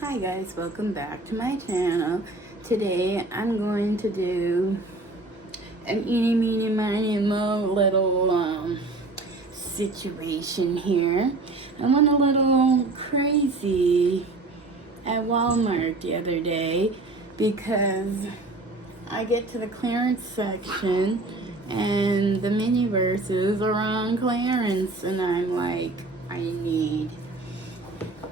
Hi guys, welcome back to my channel. Today I'm going to do an eeny meeny miny mo little situation here. I went a little crazy at Walmart the other day because I get to the clearance section and the mini verses are on clearance and I'm like,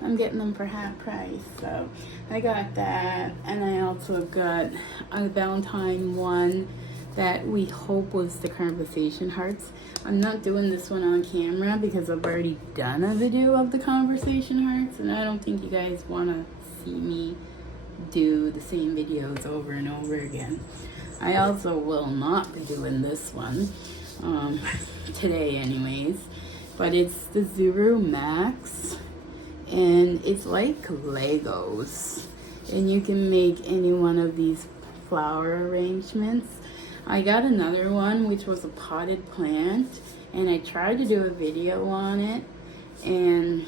I'm getting them for half price, so I got that. And I also got a Valentine one that we hope was the conversation hearts. I'm not doing this one on camera because I've already done a video of the conversation hearts and I don't think you guys want to see me do the same videos over and over again. I also will not be doing this one today anyways, but it's the Zuru Max and it's like Legos and you can make any one of these flower arrangements. I got another one which was a potted plant and I tried to do a video on it and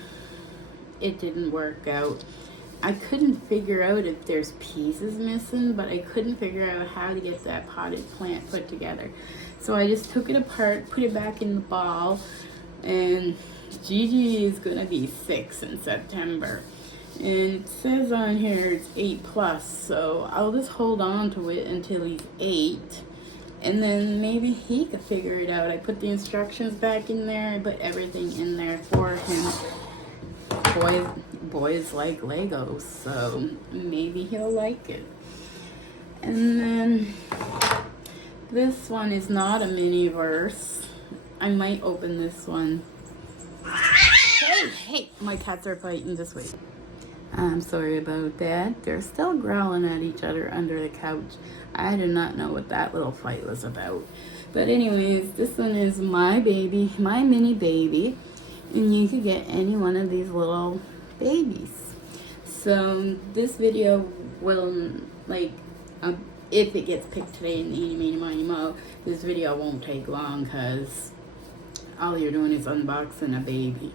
it didn't work out. I couldn't figure out if there's pieces missing, but I couldn't figure out how to get that potted plant put together. So I just took it apart, put it back in the ball, and Gigi is gonna be 6 in September. And it says on here it's 8+, so I'll just hold on to it until he's 8. And then maybe he could figure it out. I put the instructions back in there, I put everything in there for him. Boys like Legos, so maybe he'll like it. And then this one is not a mini verse. I might open this one. Hey, my cats are fighting this way. I'm sorry about that. They're still growling at each other under the couch. I do not know what that little fight was about. But anyways, this one is my baby, my mini baby. And you could get any one of these little babies. So this video will, if it gets picked today in the Eeny Meeny Miny Mo, this video won't take long because all you're doing is unboxing a baby.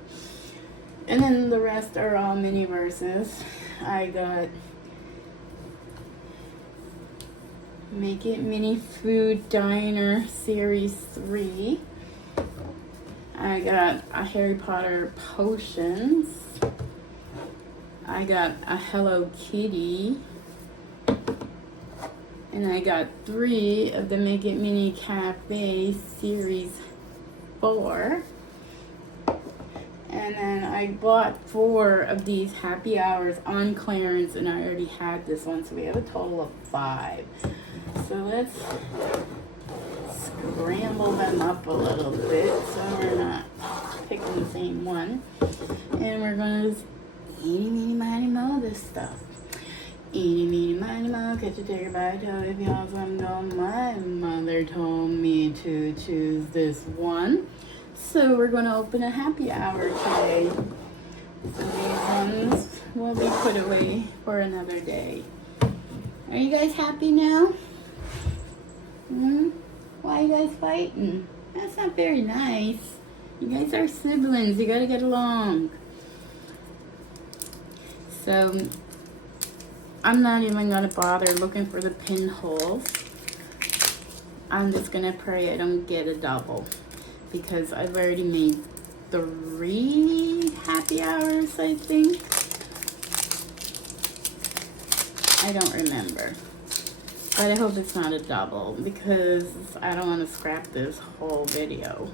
And then the rest are all mini verses. I got Make It Mini Food Diner Series 3. I got a Harry Potter Potions. I got a Hello Kitty. And I got 3 of the Make It Mini Cafe Series 4. And then I bought 4 of these happy hours on clearance and I already had this one, so we have a total of 5. So let's scramble them up a little bit so we're not picking the same one. And we're gonna just eeny meeny miny mo this stuff. Eeny meeny miny mo, catch a tiger by the toe if you want some go. My mother told me to choose this one. So we're gonna open a happy hour today. So these ones will be put away for another day. Are you guys happy now? Why are you guys fighting? That's not very nice. You guys are siblings. You gotta get along. So, I'm not even gonna bother looking for the pinholes. I'm just gonna pray I don't get a double. Because I've already made 3 happy hours, I think. I don't remember. But I hope it's not a double because I don't want to scrap this whole video.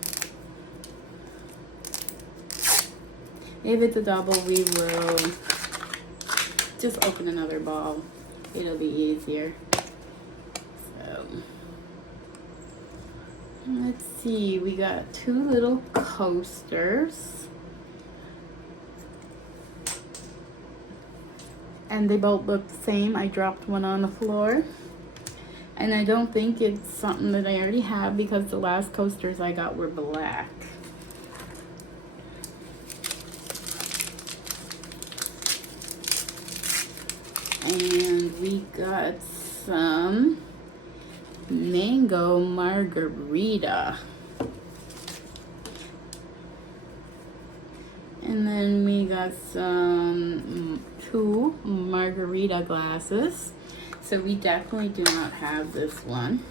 If it's a double, we will just open another ball. It'll be easier. So, let's see. We got 2 little coasters. And they both look the same. I dropped one on the floor. And I don't think it's something that I already have because the last coasters I got were black. And we got some mango margarita. And then we got some 2 margarita glasses. So we definitely do not have this one.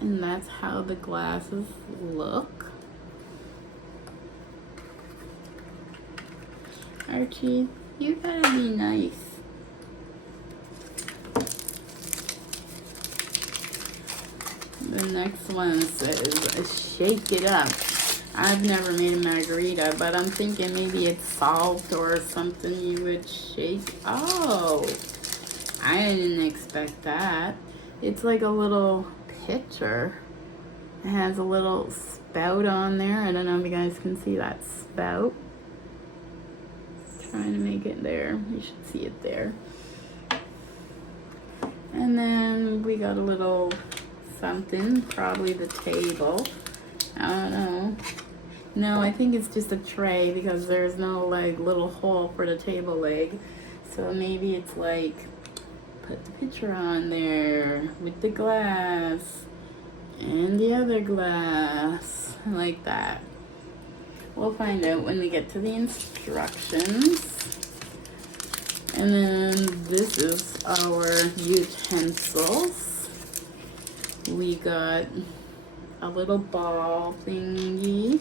And that's how the glasses look. Archie, you gotta be nice. The next one says, shake it up. I've never made a margarita, but I'm thinking maybe it's salt or something you would shake. Oh, I didn't expect that. It's like a little pitcher. It has a little spout on there. I don't know if you guys can see that spout. Trying to make it there. You should see it there. And then we got a little something, probably the table. I don't know. No, I think it's just a tray because there's no like little hole for the table leg. So maybe it's like, put the picture on there with the glass and the other glass, like that. We'll find out when we get to the instructions. And then this is our utensils. We got a little ball thingy.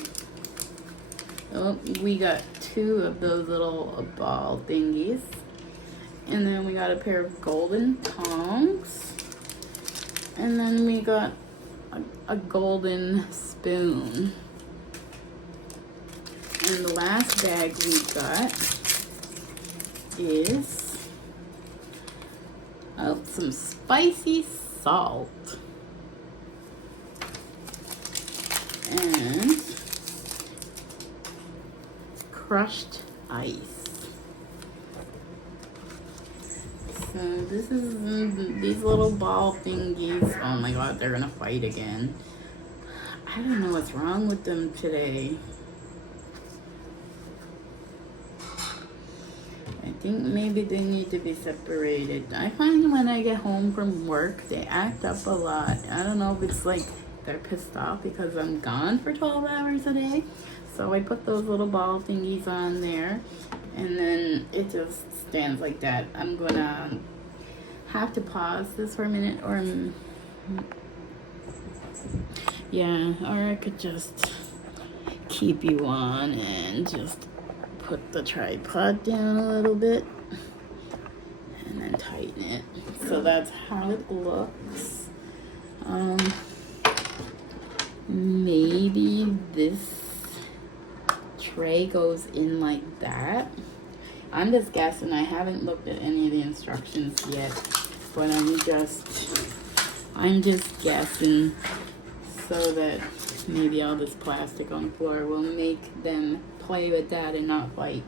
Oh, we got 2 of those little ball thingies. And then we got a pair of golden tongs. And then we got a golden spoon. And the last bag we got is some spicy salt. And crushed ice. So this is these little ball thingies. Oh my god, they're gonna fight again. I don't know what's wrong with them today. I think maybe they need to be separated. I find when I get home from work, they act up a lot. I don't know if it's like they're pissed off because I'm gone for 12 hours a day. So I put those little ball thingies on there and then it just stands like that. I'm gonna have to pause this for a minute, or yeah, or I could just keep you on and just put the tripod down a little bit and then tighten it. So that's how it looks. Maybe this tray goes in like that. I'm just guessing. I haven't looked at any of the instructions yet, but I'm just guessing so that maybe all this plastic on the floor will make them play with that and not fight.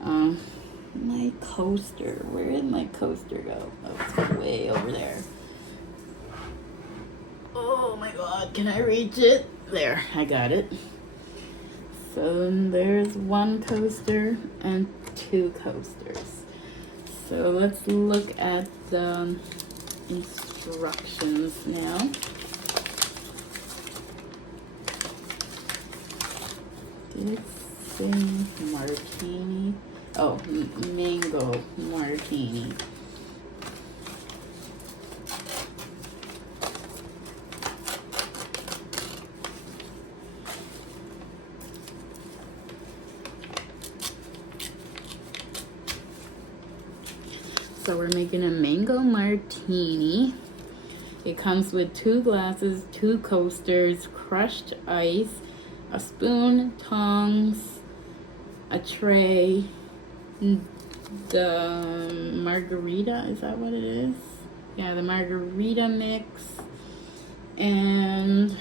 My coaster, where did my coaster go? Oh, it's way over there. Oh my god, can I reach it? There, I got it. So there's 1 coaster and 2 coasters. So let's look at the instructions now. Did it say martini? Oh, mango martini. So we're making a mango martini. It comes with 2 glasses, 2 coasters, crushed ice, a spoon, tongs, a tray, the margarita, is that what it is? Yeah, the margarita mix, and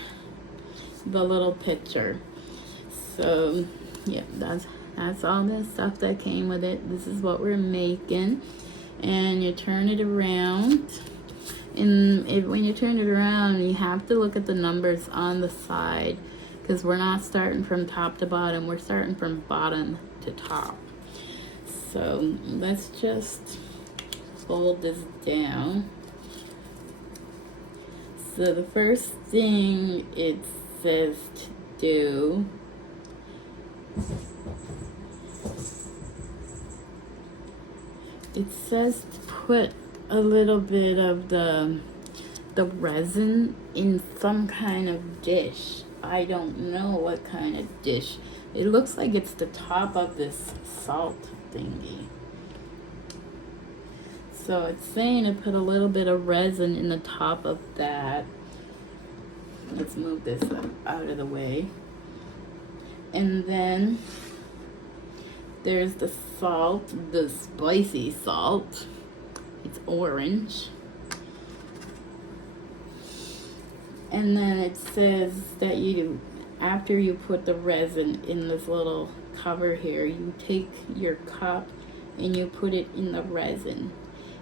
the little pitcher. So yeah, that's all the stuff that came with it. This is what we're making. And you turn it around, and when you turn it around, you have to look at the numbers on the side, because we're not starting from top to bottom, we're starting from bottom to top. So let's just fold this down. So the first thing it says to do It says to put a little bit of the resin in some kind of dish. I don't know what kind of dish. It looks like it's the top of this salt thingy. So it's saying to put a little bit of resin in the top of that. Let's move this out of the way. And then there's the salt, the spicy salt. It's orange. And then it says that after you put the resin in this little cover here, you take your cup and you put it in the resin.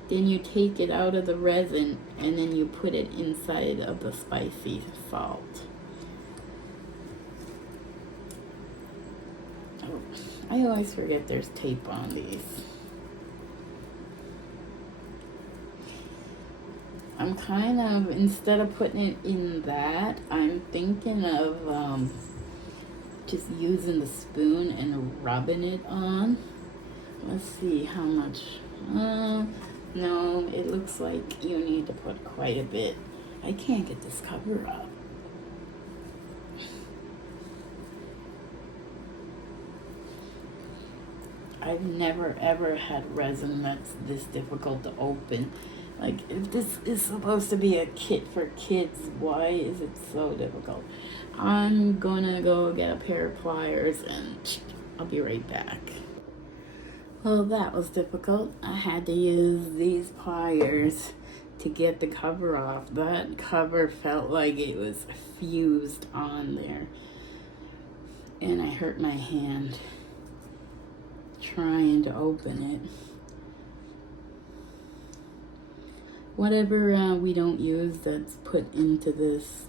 Then you take it out of the resin and then you put it inside of the spicy salt. Oh, I always forget there's tape on these. I'm kind of, instead of putting it in that, I'm thinking of just using the spoon and rubbing it on. Let's see how much. No, it looks like you need to put quite a bit. I can't get this cover up. I've never ever had resin that's this difficult to open. Like, if this is supposed to be a kit for kids, why is it so difficult? I'm gonna go get a pair of pliers and I'll be right back. Well, that was difficult. I had to use these pliers to get the cover off. That cover felt like it was fused on there. And I hurt my hand trying to open it. Whatever we don't use that's put into this,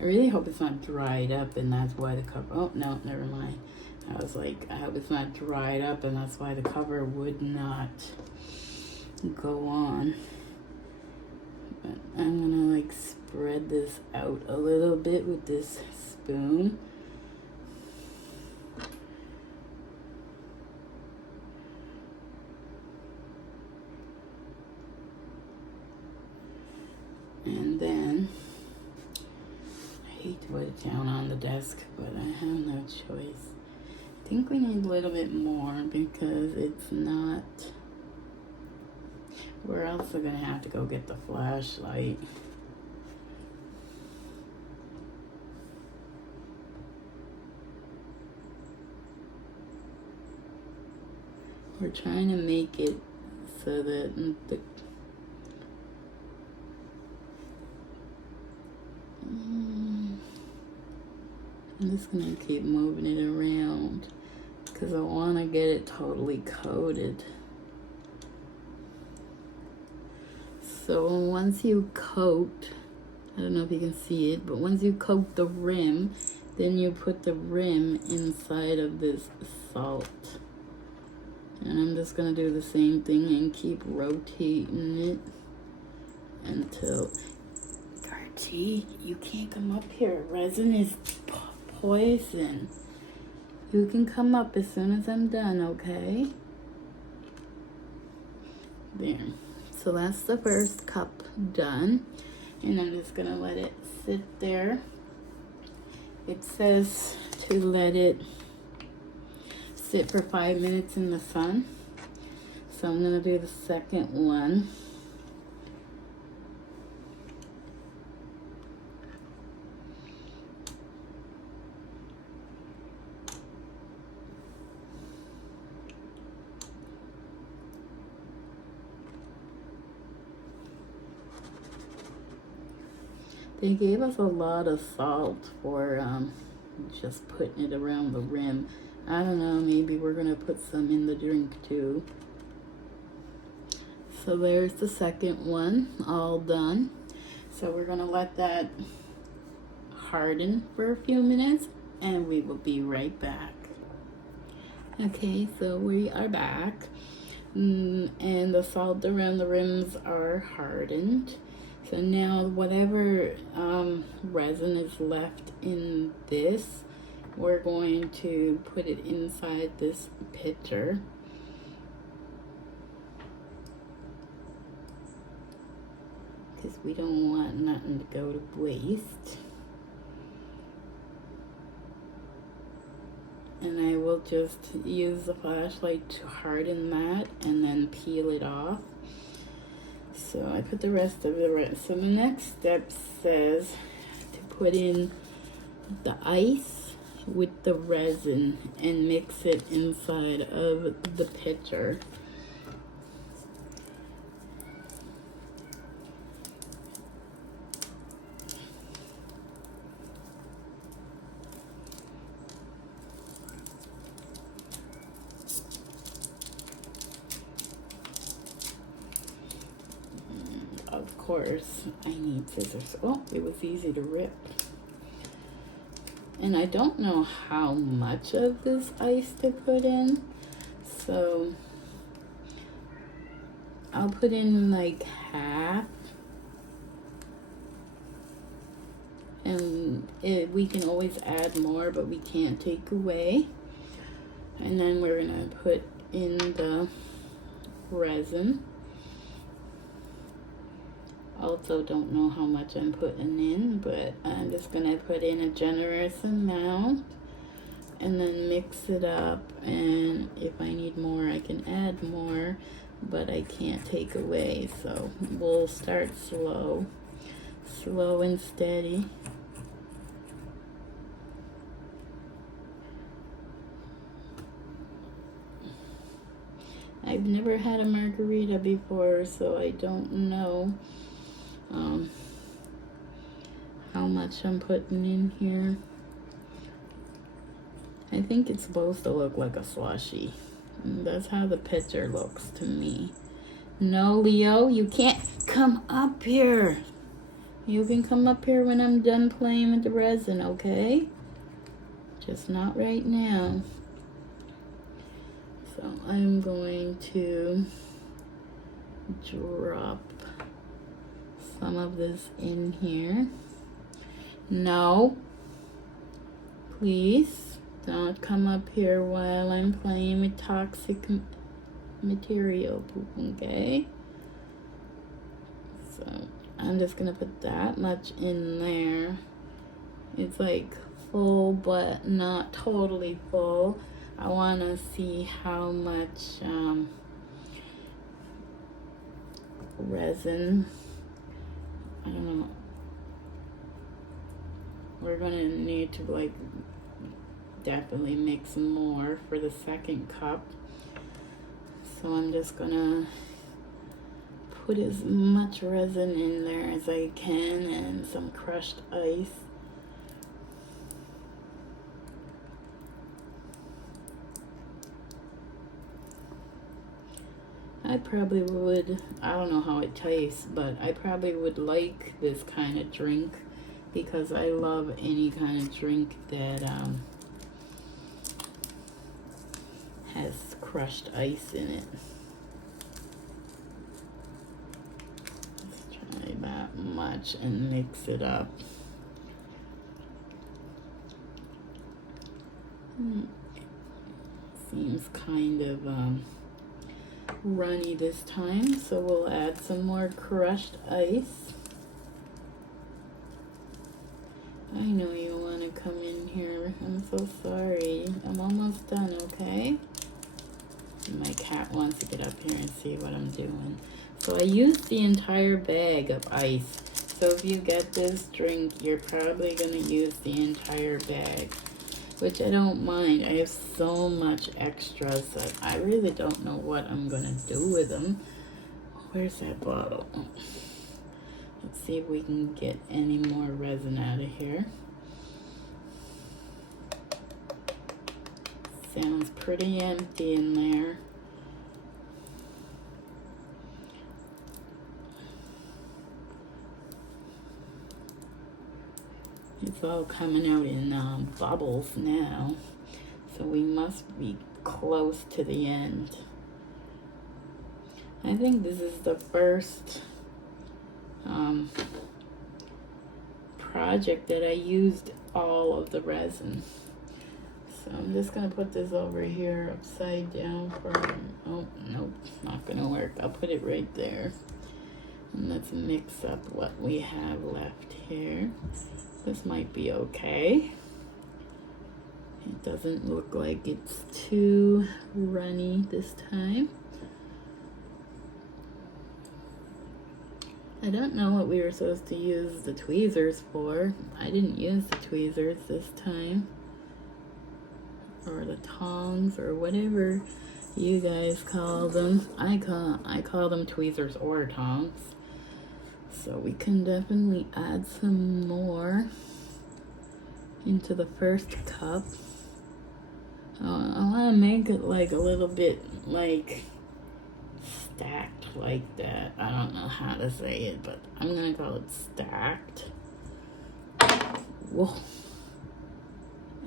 I really hope it's not dried up and that's why the cover, oh no, never mind. I was like, I hope it's not dried up and that's why the cover would not go on. But I'm gonna like spread this out a little bit with this spoon. And then, I hate to put it down on the desk, but I have no choice. I think we need a little bit more because it's not, we're also gonna have to go get the flashlight. We're trying to make it so that I'm just gonna keep moving it around because I want to get it totally coated. So once you coat, I don't know if you can see it, but once you coat the rim, then you put the rim inside of this salt. And I'm just gonna do the same thing and keep rotating it until, Garty, you can't come up here. Resin is poison. You can come up as soon as I'm done, okay? There. So that's the first cup done. And I'm just gonna let it sit there. It says to let it sit for 5 minutes in the sun. So I'm gonna do the second one. They gave us a lot of salt for just putting it around the rim. I don't know, maybe we're gonna put some in the drink too. So there's the second one, all done. So we're gonna let that harden for a few minutes and we will be right back. Okay, so we are back. And the salt around the rims are hardened. So now whatever resin is left in this, we're going to put it inside this pitcher. because we don't want nothing to go to waste. And I will just use the flashlight to harden that and then peel it off. So I put the rest of the rest. So the next step says to put in the ice with the resin and mix it inside of the pitcher. Of course, I need scissors. Oh, it was easy to rip. And I don't know how much of this ice to put in, so I'll put in like half, and we can always add more, but we can't take away. And then we're gonna put in the resin. Also don't know how much I'm putting in, but I'm just gonna put in a generous amount and then mix it up, and if I need more I can add more, but I can't take away. So we'll start slow and steady. I've never had a margarita before, so I don't know how much I'm putting in here. I think it's supposed to look like a slushy. That's how the pitcher looks to me. No, Leo, you can't come up here. You can come up here when I'm done playing with the resin, okay? Just not right now. So I'm going to drop some of this in here. No, please don't come up here while I'm playing with toxic material, okay? So I'm just gonna put that much in there. It's like full, but not totally full. I want to see how much resin, I don't know, we're gonna need to like definitely mix more for the second cup. So I'm just gonna put as much resin in there as I can and some crushed ice. I probably would, I don't know how it tastes, but I probably would like this kind of drink because I love any kind of drink that has crushed ice in it. Let's try that much and mix it up. Seems kind of runny this time, so we'll add some more crushed ice. I know you want to come in here. I'm so sorry. I'm almost done, okay? My cat wants to get up here and see what I'm doing. So I used the entire bag of ice. So if you get this drink, you're probably going to use the entire bag, which I don't mind. I have so much extras that I really don't know what I'm going to do with them. Where's that bottle? Let's see if we can get any more resin out of here. Sounds pretty empty in there. It's all coming out in bubbles now, so we must be close to the end. I think this is the first project that I used all of the resin. So I'm just gonna put this over here upside down for, oh, nope, not gonna work. I'll put it right there. And let's mix up what we have left here. This might be okay. It doesn't look like it's too runny this time. I don't know what we were supposed to use the tweezers for. I didn't use the tweezers this time. Or the tongs or whatever you guys call them. I call them tweezers or tongs. So we can definitely add some more into the first cup. I want to make it like a little bit like stacked like that. I don't know how to say it, but I'm gonna call it stacked. Whoa.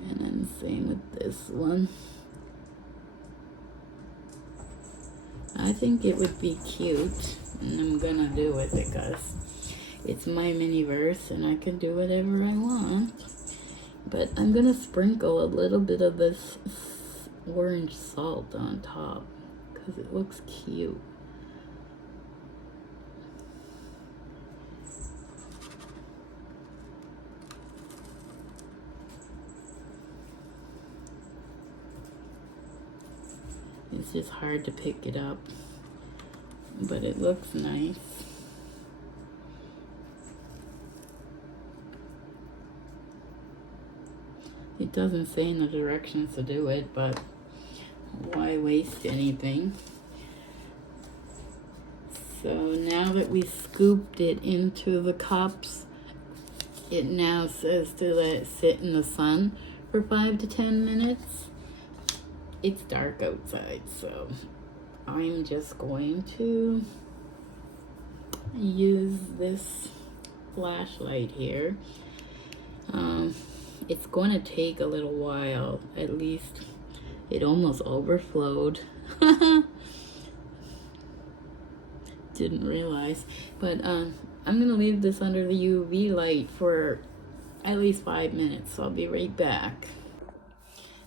And then same with this one. I think it would be cute, and I'm gonna do it because it's my mini verse and I can do whatever I want. But I'm gonna sprinkle a little bit of this orange salt on top because it looks cute. It's just hard to pick it up, but it looks nice. It doesn't say in the directions to do it, but why waste anything? So now that we scooped it into the cups, it now says to let it sit in the sun for 5 to 10 minutes. It's dark outside, so I'm just going to use this flashlight here. It's going to take a little while. At least it almost overflowed. Didn't realize. But I'm going to leave this under the UV light for at least 5 minutes. So I'll be right back.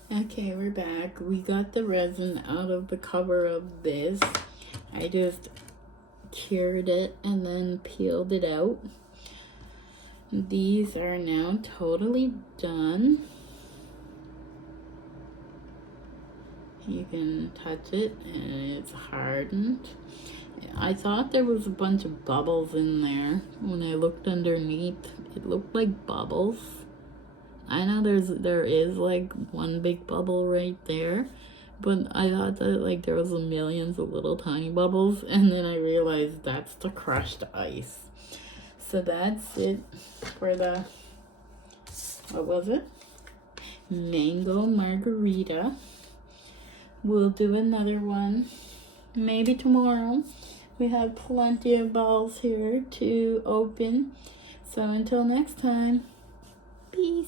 Okay, we're back. We got the resin out of the cover of this. I just cured it and then peeled it out. These are now totally done. You can touch it and it's hardened. I thought there was a bunch of bubbles in there. When I looked underneath, it looked like bubbles. I know there is like one big bubble right there, but I thought that like there was millions of little tiny bubbles, and then I realized that's the crushed ice. So that's it for the, what was it? Mango margarita. We'll do another one maybe tomorrow. We have plenty of balls here to open. So until next time, peace.